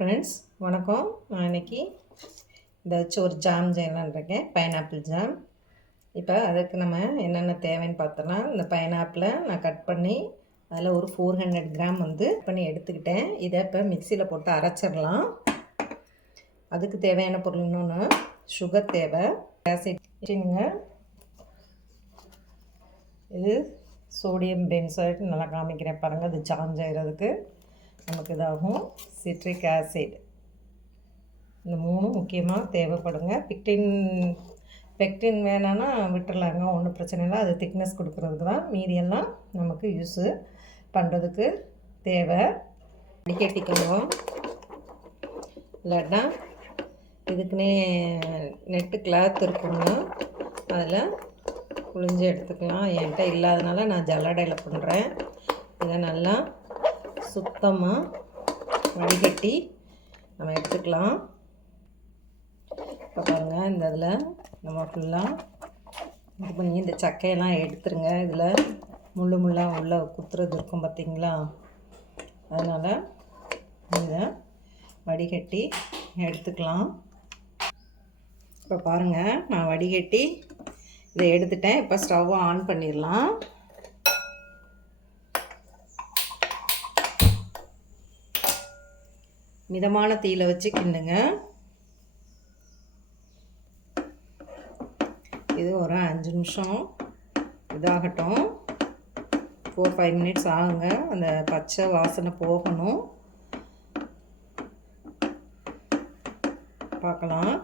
Friends, வணக்கம். நான் இன்றைக்கி இதை வச்சு ஒரு ஜாம் செய்யலான்னு இருக்கேன், பைனாப்பிள் ஜாம். இப்போ அதுக்கு நம்ம என்னென்ன தேவைன்னு பார்த்தோன்னா, இந்த பைனாப்பிளை நான் கட் பண்ணி அதில் ஒரு 400 கிராம் பண்ணி எடுத்துக்கிட்டேன். இதை இப்போ மிக்சியில் போட்டு அரைச்சிடலாம். அதுக்கு தேவையான பொருள் இன்னொன்று, சுகர் தேவை, ஆசிட்ங்க, இது சோடியம் பென்சோயேட் நல்லா காமிக்கிறேன் பாருங்கள். அது ஜாம் செய்கிறதுக்கு நமக்கு இதாகும். சிட்ரிக் ஆசிட், இந்த மூணும் முக்கியமாக தேவைப்படுங்க. பெக்டின் வேணான்னா விட்டுடலாங்க, ஒன்றும் பிரச்சனை இல்லை. அது திக்னஸ் கொடுக்குறதுக்கு தான். மீதியெல்லாம் நமக்கு யூஸு பண்ணுறதுக்கு தேவை. வடிகட்டிக்கணும், இல்லாட்டா இதுக்குன்னே நெட்டு கிளாத் இருக்குங்க, அதில் புழிஞ்சு எடுத்துக்கலாம். என்கிட்ட இல்லாதனால நான் ஜல்லடையில் பண்ணுறேன். இதை நல்லா சுத்தமாக வடிகட்டி நம்ம எடுத்துக்கலாம். இப்போ பாருங்கள், இந்த இதில் நம்ம ஃபுல்லாக இது பண்ணி இந்த சக்கையெல்லாம் எடுத்துருங்க. இதில் முள்ளாக உள்ள குத்துறது இருக்கும் பார்த்திங்களா, அதனால் இதை வடிகட்டி எடுத்துக்கலாம். இப்போ பாருங்கள், நான் வடிகட்டி இதை எடுத்துட்டேன். இப்போ ஸ்டவ்வை ஆன் பண்ணிடலாம். மிதமான தீயில வச்சு கிண்டுங்க. இது ஒரு 5 நிமிஷம் இதாகட்டும். 4-5 மினிட்ஸ் ஆகுங்க. அந்த பச்சை வாசனை போகணும். பார்க்கலாம்.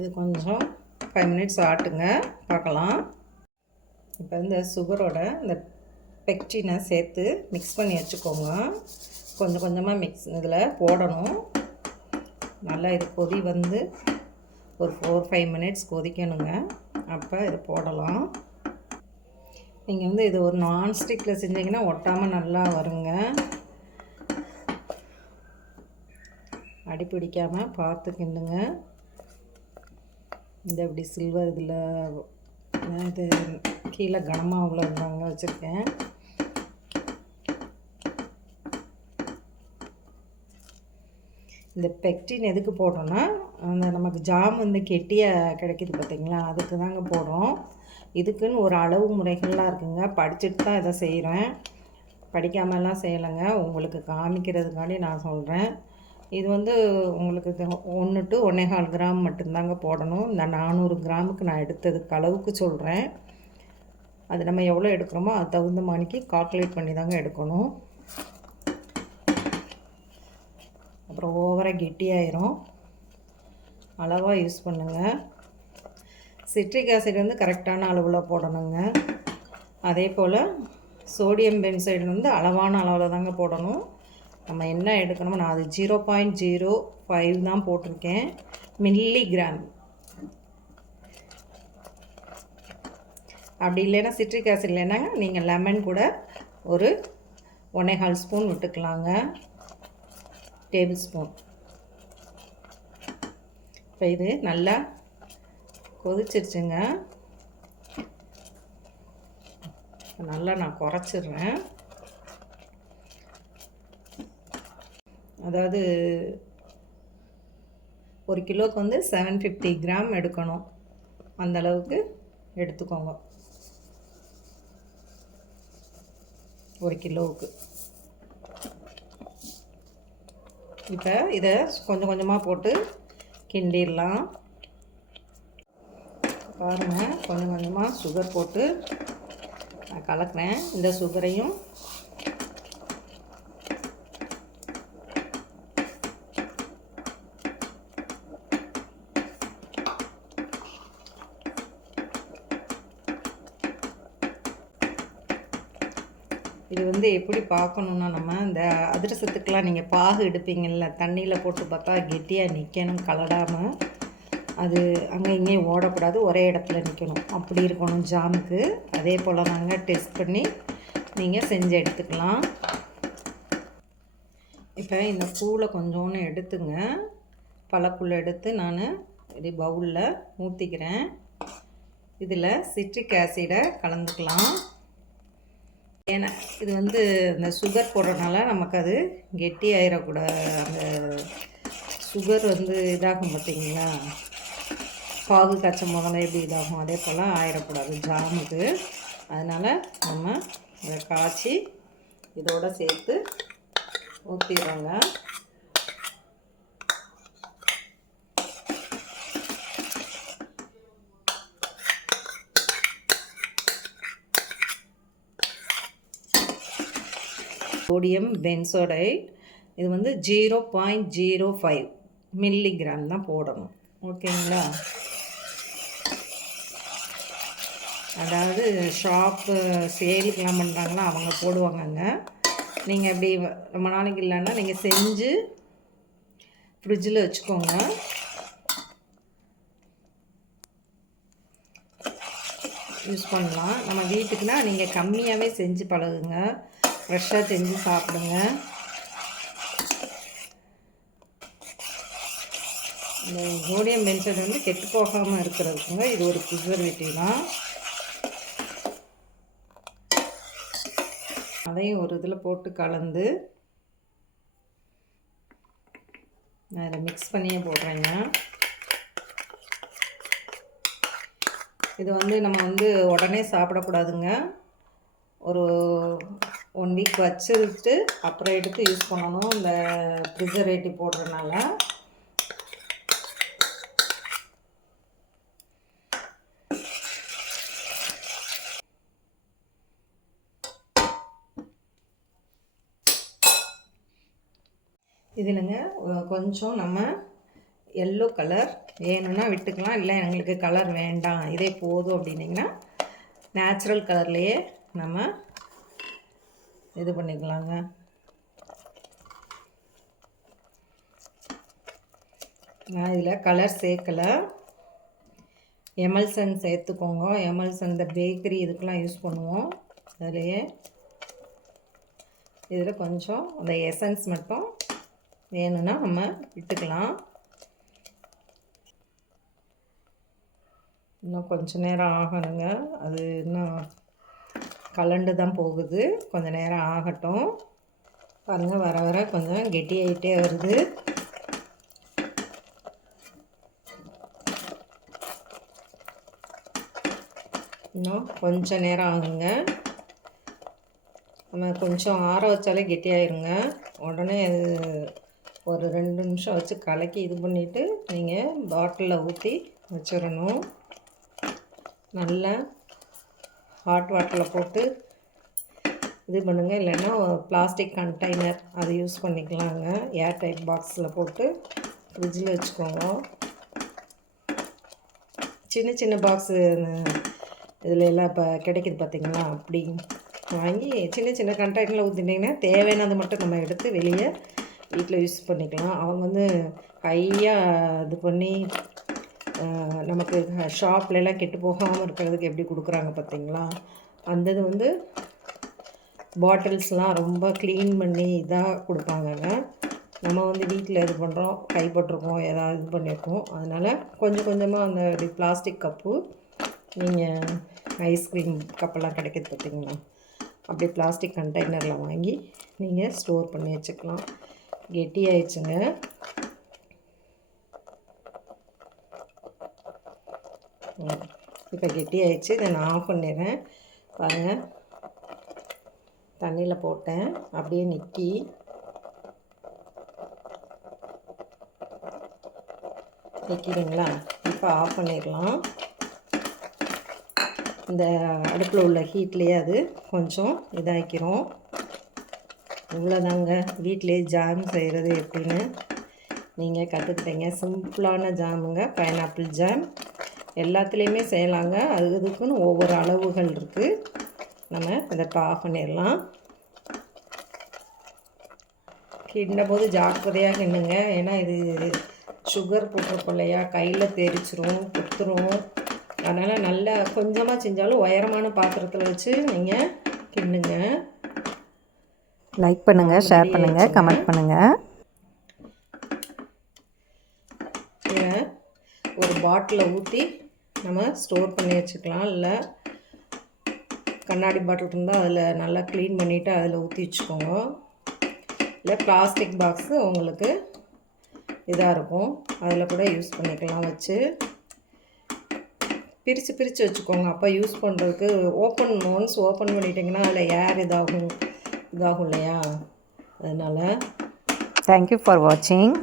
இது கொஞ்சம் 5 மினிட்ஸ் ஆட்டுங்க, பார்க்கலாம். இப்போ இந்த சுகரோட இந்த பெக்டினை சேர்த்து மிக்ஸ் பண்ணி வச்சுக்கோங்க. கொஞ்சம் கொஞ்சமாக இதில் போடணும். நல்லா இது கொதி வந்து ஒரு 4-5 மினிட்ஸ் கொதிக்கணுங்க. அப்போ இது போடலாம். நீங்கள் இது ஒரு நான்ஸ்டிக்கில் செஞ்சிங்கன்னா ஒட்டாமல் நல்லா வருங்க. அடி பிடிக்காமல் பார்த்து கிண்டுங்க. இந்த இப்படி சில்வர் இதில் இது கீழே கனமாக உள்ளவங்க வச்சுருக்கேன். இந்த பெக்டின் எதுக்கு போடுறோன்னா, அந்த நமக்கு ஜாம் கெட்டியாக கிடைக்கிது பார்த்திங்களா, அதுக்கு தாங்க போடுறோம். இதுக்குன்னு ஒரு அளவு முறைகள்லாம் இருக்குங்க. படிச்சுட்டு தான் இதை செய்கிறேன், படிக்காமலாம் செய்யலைங்க. உங்களுக்கு காமிக்கிறதுக்காண்டி நான் சொல்கிறேன். இது உங்களுக்கு 1 to 1.25 கிராம் மட்டும்தாங்க போடணும். இந்த 400 கிராமுக்கு நான் எடுத்ததுக்கு அளவுக்கு சொல்கிறேன். அது நம்ம எவ்வளோ எடுக்கிறோமோ அது தகுந்த மாதிரிக்கு கால்குலேட் பண்ணி தாங்க எடுக்கணும். அப்புறம் ஓவராக கெட்டியாயிரும். அளவாக யூஸ் பண்ணுங்கள். சிட்ரிக் ஆசிட் கரெக்டான அளவில் போடணுங்க. அதே போல் சோடியம் பென்சைடு அளவான அளவில் தாங்க போடணும். நம்ம என்ன எடுக்கணுமோ, நான் அது 0.05 தான் போட்டிருக்கேன், மில்லிகிராம். அப்படி இல்லைன்னா சிட்ரிக் ஆசிட் இல்லைன்னாங்க நீங்கள் லெமன் கூட ஒரு 1.25 ஸ்பூன் விட்டுக்கலாங்க, டேபிள் ஸ்பூன். இப்போ இது நல்லா கொதிச்சிருச்சுங்க. நல்லா நான் குறைச்சிட்றேன். அதாவது 1 கிலோவுக்கு 750 கிராம் எடுக்கணும். அந்தளவுக்கு எடுத்துக்கோங்க 1 கிலோவுக்கு. இப்போ இதை கொஞ்சம் கொஞ்சமாக போட்டு கிண்டிடலாம். பாருங்கள், கொஞ்சம் கொஞ்சமாக சுகர் போட்டு நான் கலக்கிறேன். இந்த சுகரையும் இது எப்படி பார்க்கணுன்னா, நம்ம இந்த அதிரசத்துக்கெலாம் நீங்கள் பாகு எடுப்பீங்கள்ல, தண்ணியில் போட்டு பார்த்தா கெட்டியாக நிற்கணும், கலடாமல். அது அங்கே இங்கேயும் ஓடக்கூடாது, ஒரே இடத்துல நிற்கணும். அப்படி இருக்கணும் ஜாமுக்கு. அதே போல் தாங்க டெஸ்ட் பண்ணி நீங்கள் செஞ்சு எடுத்துக்கலாம். இப்போ இந்த பூவில் கொஞ்சோன்னு எடுத்துங்க, பழப்புள்ள எடுத்து நான் இப்படி பவுலில் ஊற்றிக்கிறேன். இதில் சிட்ரிக் ஆசிடை கலந்துக்கலாம். ஏன்னா இது வந்து இந்த சுகர் போடுறதுனால நமக்கு அது கெட்டி ஆயிடக்கூடாது. அந்த சுகர் வந்து இதாகும் பார்த்தீங்களா, பாகு காய்ச்சும் போதெல்லாம் எப்படி இதாகும், அதே போல் ஆயிடக்கூடாது ஜாமுக்கு. அதனால் நம்ம இதை காய்ச்சி இதோடு சேர்த்து ஊற்றிடுறோங்க. சோடியம் பென்சோடைட் இது வந்து 0.05 மில்லிகிராம் தான் போடணும். ஓகேங்களா? அதாவது ஷாப்பு சேலுக்கெலாம் பண்ணுறாங்களா அவங்க போடுவாங்கங்க. நீங்கள் எப்படி ரொம்ப நாளைக்கு இல்லைன்னா நீங்கள் செஞ்சு ஃப்ரிட்ஜில் வச்சுக்கோங்க. யூஸ் பண்ணலாம். நம்ம வீட்டுக்குன்னா நீங்கள் கம்மியாகவே செஞ்சு பழகுங்க, ஃப்ரெஷ்ஷாக செஞ்சு சாப்பிடுங்க. இந்த சோடியம் பென்சைட் வந்து கெட்டு போகாமல் இருக்கிறதுக்குங்க இது ஒரு ப்ரிசர்வேட்டிவ் தான். அதையும் ஒரு இதில் போட்டு கலந்து நான் இதை மிக்ஸ் பண்ணியே போடுறேங்க. இது வந்து நம்ம வந்து உடனே சாப்பிடக்கூடாதுங்க. ஒரு 1 வீக் வச்சுட்டு அப்புறம் எடுத்து யூஸ் பண்ணணும், இந்த ப்ரிசர்வேட்டிவ் போடுறதுனால. இதில்ங்க கொஞ்சம் நம்ம எல்லோ கலர் வேணும்னா விட்டுக்கலாம், இல்லை எங்களுக்கு கலர் வேண்டாம் இதே போதும் அப்படின்னிங்கன்னா நேச்சுரல் கலர்லேயே நம்ம இது பண்ணிக்கலாங்க. நான் இதில் கலர் சேர்க்கலை, எமல்சன் சேர்த்துக்கோங்க. எமல்சன் இந்த பேக்கரி இதுக்கெலாம் யூஸ் பண்ணுவோம். அதுலேயே இதில் கொஞ்சம் அந்த எசன்ஸ் மட்டும் வேணும்னா நம்ம விட்டுக்கலாம். இன்னும் கொஞ்சம் நேரம் ஆகணுங்க, அது இன்னும் கலண்டு தான் போகுது, கொஞ்சம் நேரம் ஆகட்டும். பாருங்கள், வர வர கொஞ்சம் கெட்டியாகிட்டே வருது. இன்னும் கொஞ்சம் நேரம் ஆகுங்க. நம்ம கொஞ்சம் ஆற வச்சாலே கெட்டியாயிருங்க. உடனே அது ஒரு 2 நிமிஷம் வச்சு கலக்கி இது பண்ணிவிட்டு நீங்கள் பாட்டிலில் ஊற்றி வச்சிடணும். நல்லா ஹாட் வாட்டரில் போட்டு இது பண்ணுங்கள், இல்லைன்னா பிளாஸ்டிக் கண்டெய்னர் அது யூஸ் பண்ணிக்கலாங்க. ஏர் டைட் பாக்ஸில் போட்டு ஃப்ரிட்ஜில் வச்சுக்கோங்க. சின்ன சின்ன பாக்ஸு இதில் எல்லாம் இப்போ கிடைக்கிது பார்த்திங்களா, அப்படி வாங்கி சின்ன சின்ன கண்டெய்னரில் ஊற்றிட்டிங்கன்னா தேவையானது மட்டும் நம்ம எடுத்து வெளியே வீட்டில் யூஸ் பண்ணிக்கலாம். அவங்க வந்து ஹையாக இது பண்ணி நமக்கு ஷாப்லலாம் கெட்டு போகாமல் இருக்கிறதுக்கு எப்படி கொடுக்குறாங்க பார்த்திங்களா, அந்த இது வந்து பாட்டில்ஸ்லாம் ரொம்ப க்ளீன் பண்ணி இதாக கொடுப்பாங்கங்க. நம்ம வந்து வீட்டில் இது பண்ணுறோம், கைப்பட்டிருக்கோம், ஏதாவது இது பண்ணியிருக்கோம். அதனால் கொஞ்சம் கொஞ்சமாக அந்த பிளாஸ்டிக் கப்பு, நீங்கள் ஐஸ்கிரீம் கப்பெல்லாம் கிடைக்கிது பார்த்திங்களா, அப்படி பிளாஸ்டிக் கண்டெய்னரில் வாங்கி நீங்கள் ஸ்டோர் பண்ணி வச்சுக்கலாம். கெட்டி ஆயிடுச்சுங்க. இப்போ கெட்டி ஆயிடுச்சு. இதை நான் ஆஃப் பண்ணிடுறேன். பாருங்கள், தண்ணியில் போட்டேன், அப்படியே நிற்கி நிற்கிதுங்களா. இப்போ ஆஃப் பண்ணிடலாம். இந்த அடுப்பில் உள்ள ஹீட்லேயே அது கொஞ்சம் இதாக்கிறோம். இவ்வளோதாங்க, வீட்டிலே ஜாம் செய்கிறது எப்படின்னு நீங்கள் கற்றுக்கிட்டீங்க. சிம்பிளான ஜாமுங்க, பைனாப்பிள் ஜாம். எல்லாத்துலேயுமே செய்யலாங்க, அதுக்குன்னு ஒவ்வொரு அளவுகள் இருக்குது. நம்ம இதை இப்போ ஆஃப் பண்ணிடலாம். கிண்ட போது ஜாக்கிரதையாக கிண்டுங்க, ஏன்னா இது சுகர் போட்டிருக்கோம் இல்லையா, கையில் தெரிச்சிரும், குத்துரும். அதனால் நல்லா கொஞ்சமாக செஞ்சாலும் உயரமான பாத்திரத்தில் வச்சு நீங்கள் கிண்டுங்க. லைக் பண்ணுங்கள், ஷேர் பண்ணுங்கள், கமெண்ட் பண்ணுங்கள். இதை ஒரு பாட்டிலில் ஊற்றி நம்ம ஸ்டோர் பண்ணி வச்சுக்கலாம். இல்லை கண்ணாடி பாட்டில் இருந்தால் அதில் நல்லா க்ளீன் பண்ணிவிட்டு அதில் ஊற்றி வச்சுக்கோங்க. இல்லை பிளாஸ்டிக் பாக்ஸு உங்களுக்கு இதாக இருக்கும், அதில் கூட யூஸ் பண்ணிக்கலாம். வச்சு பிரித்து வச்சுக்கோங்க. அப்போ யூஸ் பண்ணுறதுக்கு ஒன்ஸ் ஓப்பன் பண்ணிட்டிங்கன்னா அதில் ஏர் இதாகும் இல்லையா, அதனால். தேங்க்யூ ஃபார் வாட்சிங்.